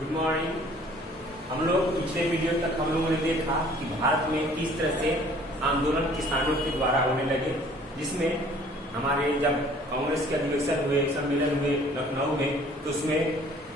Good morning. हम लोग पिछले वीडियो तक हम लोगों ने देखा कि भारत में किस तरह से आंदोलन किसानों के द्वारा होने लगे, जिसमें हमारे जब कांग्रेस के अधिवेशन हुए, सम्मेलन हुए लखनऊ में, तो उसमें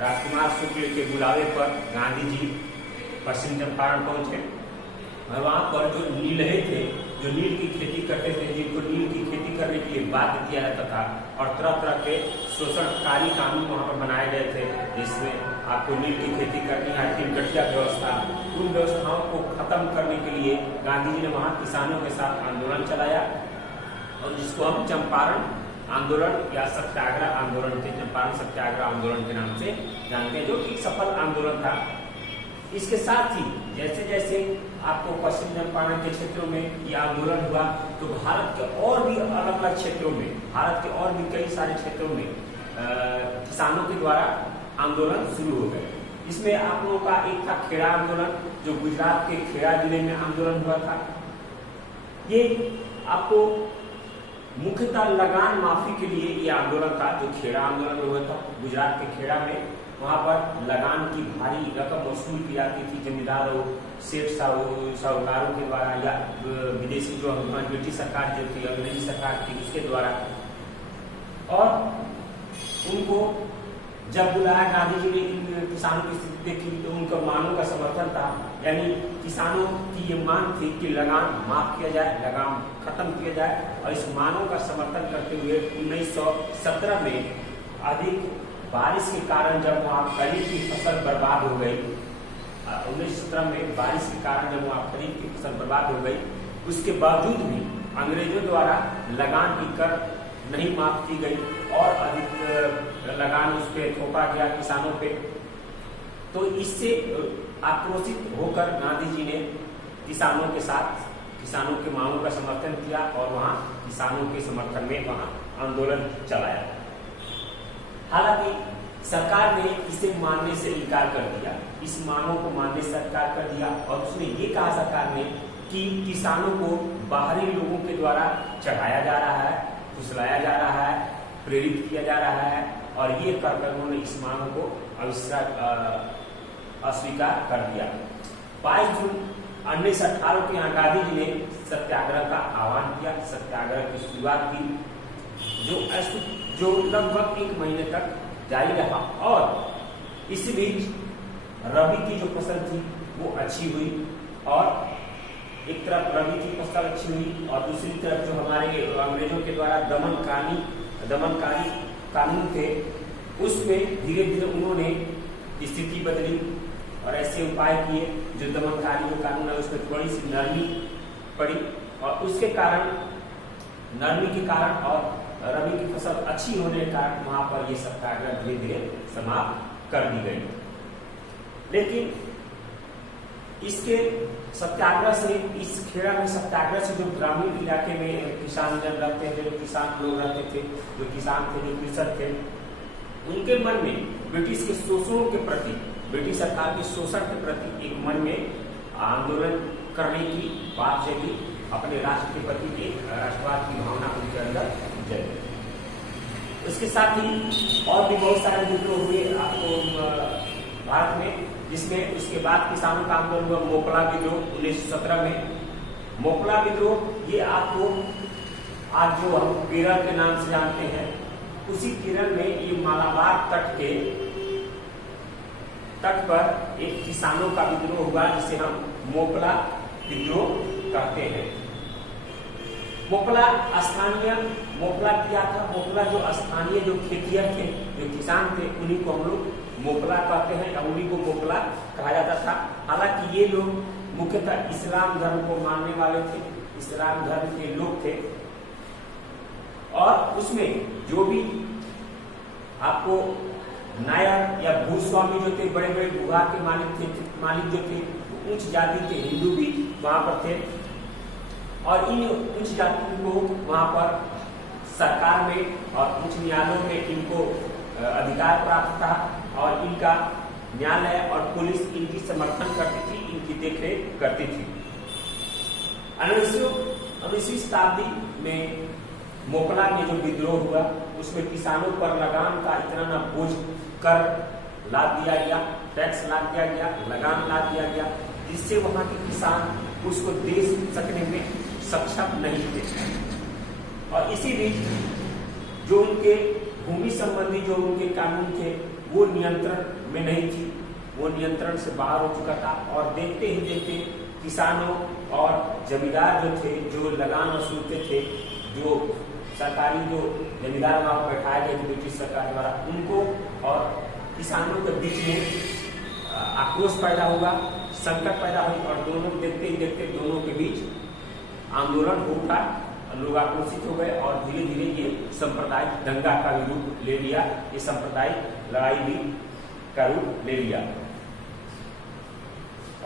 राजकुमार शुक्ल के बुलावे पर गांधी जी पश्चिम चंपारण पहुंचे और वहां पर जो नीलहे थे, जो नील की खेती करते थे, जिनको नील की खेती करने के लिए बाध्य किया जाता था, और तरह तरह के शोषणकारी कानून वहां पर बनाए गए थे, जिसमें आपको नील की खेती करनी है, तिलगठिया व्यवस्था, उन व्यवस्थाओं को खत्म करने के लिए गांधी जी ने वहां किसानों के साथ आंदोलन चलाया और जिसको हम चंपारण आंदोलन या सत्याग्रह आंदोलन के चंपारण सत्याग्रह आंदोलन के नाम से जानते हैं, जो एक सफल आंदोलन था। इसके साथ ही जैसे जैसे आपको पश्चिम चंपारण के क्षेत्रों में ये आंदोलन हुआ, तो भारत के और भी अलग अलग क्षेत्रों में, भारत के और भी कई सारे क्षेत्रों में किसानों के द्वारा आंदोलन शुरू हो गए। इसमें आप लोगों का एक था खेड़ा आंदोलन, जो गुजरात के खेड़ा जिले में आंदोलन हुआ था। ये आपको मुख्यतः लगान माफी के लिए ये आंदोलन था, जो खेड़ा आंदोलन हुआ था गुजरात के खेड़ा में। वहां पर लगान की भारी रकम वसूल की जाती थी जमींदारों, सेठ साहूकारों के द्वारा, या विदेशी जो ब्रिटिश सरकार जो थी, अंग्रेजी सरकार थी, उसके द्वारा। और उनको जब बुलाया गांधी जी ने, किसानों की स्थिति देखी, तो उनका मांगों का समर्थन था, यानी किसानों की ये मांग थी कि लगान माफ किया जाए, लगान खत्म किया जाए। और इस मांगों का समर्थन करते हुए 1917 में अधिक बारिश के कारण जब वहाँ खरीफ की फसल बर्बाद हो गई, 1917 में बारिश के कारण जब वहाँ खरीफ की फसल बर्बाद हो गई, उसके बावजूद भी अंग्रेजों द्वारा लगान की कर नहीं माफ की गई और अधिक लगान उस पर थोपा गया किसानों पे। तो इससे आक्रोशित होकर गांधी जी ने किसानों के साथ किसानों के मांगों का समर्थन किया और वहाँ किसानों के समर्थन में वहाँ आंदोलन चलाया। हालांकि सरकार ने इसे मानने से इनकार कर दिया, इस मांगों को मानने से इनकार कर दिया, और उसने ये कहा सरकार ने कि किसानों को बाहरी लोगों के द्वारा चढ़ाया जा रहा है, फुसलाया जा रहा है, प्रेरित किया जा रहा है, और ये कर उन्होंने इस मांग को अस्वीकार कर दिया। 22 जून 1918 के यहाँ गांधी जी ने सत्याग्रह का आह्वान किया, सत्याग्रह की शुरुआत की, जो लगभग 1 महीने तक जारी रहा। और इसी बीच रबी की जो फसल थी वो अच्छी हुई, और एक तरफ रबी की फसल अच्छी हुई और दूसरी तरफ जो हमारे अंग्रेजों के द्वारा दमनकारी कानून थे, उसमें धीरे धीरे उन्होंने स्थिति बदली और ऐसे उपाय किए जो दमनकारी जो कानून है उसमें थोड़ी सी नरमी पड़ी, और उसके कारण नरमी के कारण और रबी की फसल अच्छी होने के कारण वहां पर ये सत्याग्रह धीरे धीरे समाप्त कर दी गई। लेकिन इसके सत्याग्रह से, इस खेड़ा में सत्याग्रह से जो ग्रामीण इलाके में किसान जन रहते थे, जो किसान लोग रहते थे, जो किसान थे, जो कृषक थे, उनके मन में ब्रिटिश के शोषणों के प्रति, ब्रिटिश सरकार के शोषण के प्रति एक मन में आंदोलन करने की बात जगी, अपने राष्ट्र के प्रति एक राष्ट्रवाद की भावना उनके अंदर जगी। इसके साथ ही और भी बहुत सारे विद्रोह हुए आपको भारत में, जिसमें उसके बाद किसानों का आंदोलन हुआ मोपला विद्रोह 1917 में। मोपला विद्रोह ये आपको आज जो हम केरल के नाम से जानते हैं, उसी केरल में ये मालाबार तट पर एक किसानों का विद्रोह हुआ, जिसे हम मोपला विद्रोह कहते हैं। मोपला किया था, मोपला जो स्थानीय जो खेतिहर थे, जो किसान थे, उन्हीं को हम लोग मोपला कहते हैं, या उन्हीं को मोपला कहा जाता था। हालांकि ये लोग मुख्यतः इस्लाम धर्म को मानने वाले थे, इस्लाम धर्म के लोग थे, और उसमें जो भी आपको नायर या भूस्वामी जो थे, बड़े बड़े भूभाग के मालिक जो थे, उच्च जाति के हिंदू भी वहां पर थे, और इन उच्च जाति को वहां पर सरकार में और उच्च न्यायालयों में इनको अधिकार प्राप्त था, और इनका न्यायालय और पुलिस इनकी समर्थन करती थी, इनकी देखरेख करती थी। 19वीं शताब्दी में मोपला में जो विद्रोह हुआ, उसमें किसानों पर लगान का इतना न बोझ कर लाद दिया गया, टैक्स लाद दिया गया, लगान लाद दिया गया, जिससे वहां के किसान उसको दे सकने में सक्षम नहीं थे। और इसी बीच जो उनके भूमि संबंधी जो उनके कानून थे वो नियंत्रण में नहीं थी, वो नियंत्रण से बाहर हो चुका था। और देखते ही देखते किसानों और जमींदार जो थे, जो लगान वसूलते थे, जो सरकारी जो जमींदार वहां बैठाए गए थे ब्रिटिश सरकार द्वारा, उनको और किसानों के बीच में आक्रोश पैदा हुआ, संकट पैदा हुई। और दोनों देखते ही देखते दोनों के बीच आंदोलन हो उठा, लोग आक्रोशित हो गए और धीरे धीरे ये सांप्रदायिक दंगा का भी रूप ले लिया, ये सांप्रदायिक लड़ाई भी का रूप ले लिया।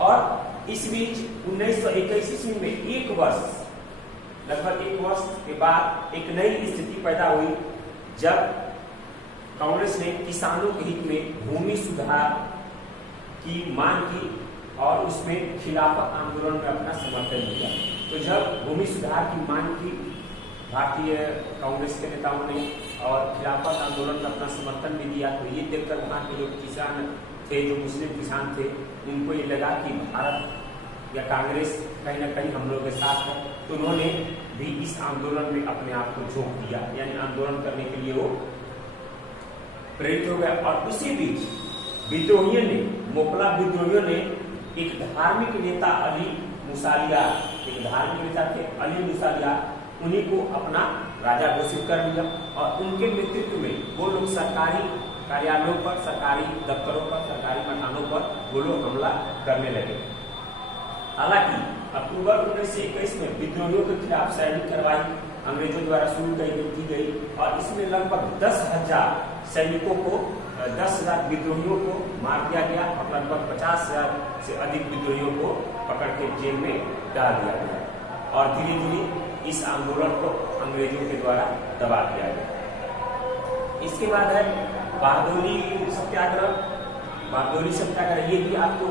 और इस बीच 1921 ईस्वी में लगभग एक वर्ष के बाद एक नई स्थिति पैदा हुई, जब कांग्रेस ने किसानों के हित में भूमि सुधार की मांग की और उसमें खिलाफत आंदोलन में अपना समर्थन दिया। तो जब भूमि सुधार की मांग की भारतीय कांग्रेस के नेताओं ने और खिलाफत आंदोलन में अपना समर्थन भी दिया, तो ये देखकर वहाँ के जो किसान थे, जो मुस्लिम किसान थे, उनको ये लगा कि भारत या कांग्रेस कहीं ना कहीं हम लोगों के साथ है। तो उन्होंने भी इस आंदोलन में अपने आप को झोंक दिया, यानी आंदोलन करने के लिए वो प्रेरित हो गए। और उसी बीच विद्रोहियों ने, मोपला विद्रोहियों ने एक धार्मिक नेता अली मुसालिया, एक धार्मिक नेता थे अली मुसालिया, उन्हीं को अपना राजा घोषित कर दिया। और उनके नेतृत्व में वो लोग सरकारी कार्यालयों पर, सरकारी दफ्तरों पर, सरकारी मकानों पर वो लोग हमला करने लगे। हालांकि अक्टूबर 1921 में विद्रोहियों के खिलाफ सैनिक कार्रवाई अंग्रेजों द्वारा शुरू की गई और इसमें लगभग 10,000 सैनिकों को, 10,000 विद्रोहियों को मार दिया गया और लगभग 50,000 से अधिक विद्रोहियों को पकड़ के जेल में डाल दिया गया। और धीरे धीरे इस आंदोलन को अंग्रेजों के द्वारा दबा दिया गया। इसके बाद है बारदोली सत्याग्रह। बारदोली सत्याग्रह ये भी आपको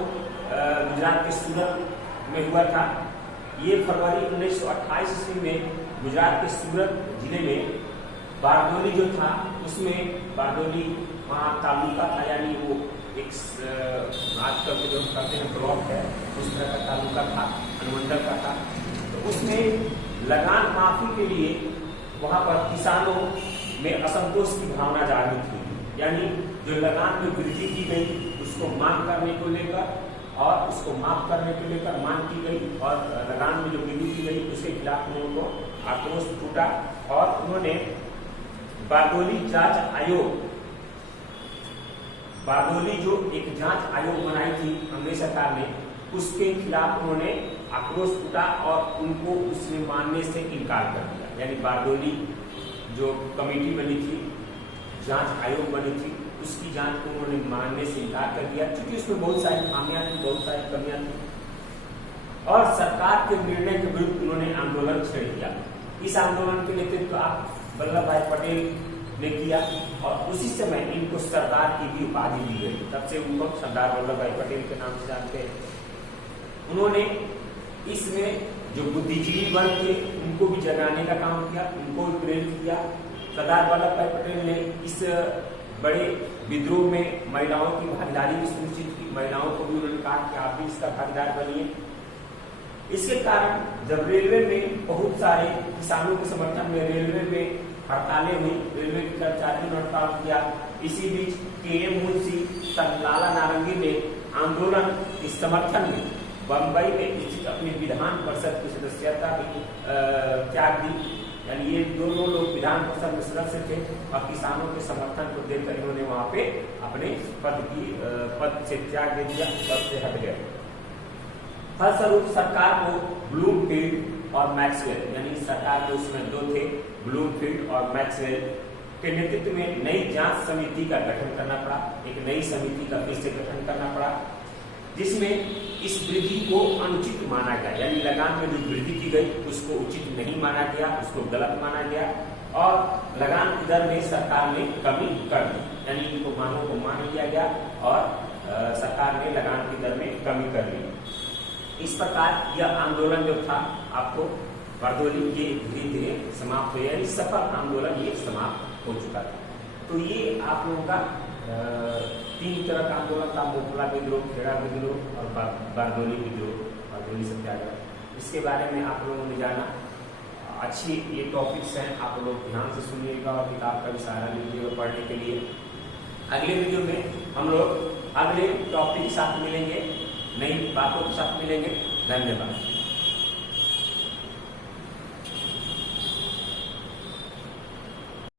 गुजरात के सूरत में हुआ था। ये फरवरी 1928 ईस्वी में गुजरात के सूरत जिले में बारदोली जो था, उसमें बारदोली वहाँ तालुका था, यानी वो एक आजकल जो कहते हैं ब्लॉक है, उस तरह का तालुका था, अनुमंडल का था। तो उसमें लगान माफी के लिए वहाँ पर किसानों में असंतोष की भावना जागृत हुई, यानी जो लगान में वृद्धि की गई उसको मांग करने को लेकर और उसको माफ करने को लेकर मांग की गई, और लगान में जो वृद्धि की गई उसके खिलाफ उनको आक्रोश टूटा। और उन्होंने बारदोली जांच आयोग, बारदोली जो एक जांच आयोग बनाई थी अंग्रेज सरकार ने, उसके खिलाफ उन्होंने आक्रोश टूटा और उनको उसमें मानने से इनकार कर दिया। यानी बारदोली जो कमेटी बनी थी, जांच आयोग बनी थी, उसकी जांच को उन्होंने मानने से इनकार कर दिया, क्योंकि उसमें बहुत सारी खामियां थी, बहुत सारी कमियां थी। और सरकार के निर्णय के विरुद्ध उन्होंने आंदोलन छेड़ दिया। इस आंदोलन के नेतृत्व आप वल्लभ भाई पटेल ने किया और उसी समय इनको सरदार की भी उपाधि दी गई। तब से उनको सरदार वल्लभ भाई पटेल के नाम से जानते हैं। उन्होंने इसमें जो बुद्धिजीवी वर्ग थे उनको भी जगाने का काम किया, उनको भी प्रेरित किया। सरदार वल्लभ भाई पटेल ने इस बड़े विद्रोह में महिलाओं की भागीदारी भी सुनिश्चित की। महिलाओं को भी उन्होंने कहा कि आप भी इसका भागीदार बनिए। इसके कारण जब रेलवे में बहुत सारे किसानों के समर्थन में रेलवे में हड़तालें हुई, रेलवे के कर्मचारियों ने हड़ताल किया। इसी बीच के.एम. मुंशी, लाला नारंगी ने आंदोलन के समर्थन में बम्बई में स्थित अपनी विधान परिषद की सदस्यता भी त्याग दी। यानी ये दोनों लोग विधान परिषद में सदस्य थे और किसानों के समर्थन को देकर इन्होंने वहां पे अपने पद से त्याग दे दिया, पद से हट गए। फलस्वरूप सरकार को ब्लूमफील्ड और मैक्सवेल, यानी सरकार के उसमें दो थे, ब्लूमफील्ड और मैक्सवेल के नेतृत्व में नई जांच समिति का गठन करना पड़ा। एक नई समिति का फिर से गठन करना पड़ा, जिसमें इस वृद्धि को अनुचित माना गया। यानी लगान में जो वृद्धि की गई उसको उचित नहीं माना गया, उसको गलत माना गया और लगान की दर में सरकार ने कमी कर दी। यानी इनको मांगों को मान लिया गया और सरकार ने लगान की दर में कमी कर ली। इस प्रकार यह आंदोलन जो था आपको बारदोली ये धीरे धीरे समाप्त हो, यानी सफल आंदोलन ये समाप्त हो चुका था। तो ये आप लोगों का तीन तरह का आंदोलन था, मोपला विद्रोह, खेड़ा विद्रोह और बारदौली विद्रोह, बारदौली सत्याग्रह। इसके बारे में आप लोगों ने जाना। अच्छी ये टॉपिक्स हैं, आप लोग ध्यान से सुनिएगा और किताब का भी सहारा लीजिएगा पढ़ने के लिए। अगले वीडियो में हम लोग अगले टॉपिक के साथ मिलेंगे, नई बातों के साथ मिलेंगे। धन्यवाद।